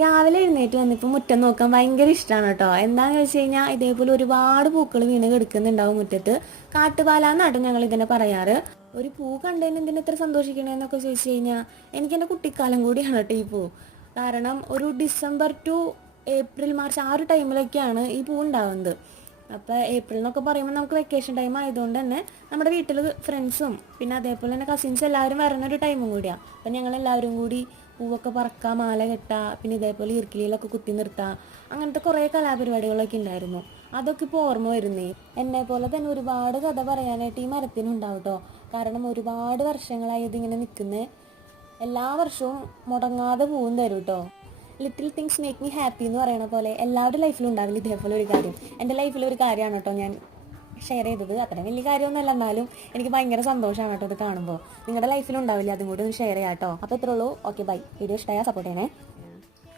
രാവിലെ എഴുന്നേറ്റ് വന്നിപ്പോൾ മുറ്റം നോക്കാൻ ഭയങ്കര ഇഷ്ടമാണ് കേട്ടോ. എന്താണെന്ന് വെച്ച് കഴിഞ്ഞാൽ ഇതേപോലെ ഒരുപാട് പൂക്കൾ വീണ് കിടക്കുന്നുണ്ടാവും മുറ്റത്ത്. കാട്ടുപാലാന്നാട്ടോ ഞങ്ങൾ ഇതിനെ പറയാറ്. ഒരു പൂ കണ്ടതിന് എന്തിനാ ഇത്ര സന്തോഷിക്കണേന്നൊക്കെ ചോദിച്ചു കഴിഞ്ഞാൽ എനിക്ക് എൻ്റെ കുട്ടിക്കാലം കൂടിയാണ് കേട്ടോ ഈ പൂ. കാരണം ഒരു ഡിസംബർ ടു ഏപ്രിൽ മാർച്ച് ആ ഒരു ടൈമിലൊക്കെയാണ് ഈ പൂ ഉണ്ടാവുന്നത്. അപ്പോൾ ഏപ്രിൽ എന്നൊക്കെ പറയുമ്പോൾ നമുക്ക് വെക്കേഷൻ ടൈം ആയതുകൊണ്ട് തന്നെ നമ്മുടെ വീട്ടിൽ ഫ്രണ്ട്സും പിന്നെ അതേപോലെ തന്നെ കസിൻസ് എല്ലാവരും വരുന്നൊരു ടൈമും കൂടിയാണ്. അപ്പം ഞങ്ങളെല്ലാവരും കൂടി പൂവൊക്കെ പറക്കുക, മാല കെട്ടുക, പിന്നെ ഇതേപോലെ ഇറുക്കിലിയിലൊക്കെ കുത്തി നിർത്തുക, അങ്ങനത്തെ കുറേ കലാപരിപാടികളൊക്കെ ഉണ്ടായിരുന്നു. അതൊക്കെ ഇപ്പോൾ ഓർമ്മ വരുന്നേ. എന്നെ പോലെ തന്നെ ഒരുപാട് കഥ പറയാനായിട്ട് ഈ മരത്തിനുണ്ടാവും കേട്ടോ. കാരണം ഒരുപാട് വർഷങ്ങളായി ഇതിങ്ങനെ നിൽക്കുന്നത്. എല്ലാ വർഷവും മുടങ്ങാതെ പൂവും തരും കേട്ടോ. Little things make me happy എന്ന് പറയണ പോലെ എല്ലാവരുടെ ലൈഫിലും ഉണ്ടാവില്ല ഇതേപോലെ ഒരു കാര്യം. എൻ്റെ ലൈഫിലൊരു കാര്യമാണ് കേട്ടോ ഞാൻ ഷെയർ ചെയ്തത്. അത്രയും വലിയ കാര്യമൊന്നുമല്ല, എന്നാലും എനിക്ക് ഭയങ്കര സന്തോഷമാണ് കേട്ടോ ഇത് കാണുമ്പോൾ. നിങ്ങളുടെ ലൈഫിലും ഉണ്ടാവില്ല, അതും കൂടി ഒന്ന് ഷെയർ ചെയ്യാം കേട്ടോ. അപ്പോൾ ഇത്രേ ഉള്ളൂ. Okay, bye. വീഡിയോ ഇഷ്ടമായാൽ സപ്പോർട്ട് ചെയ്യണേ.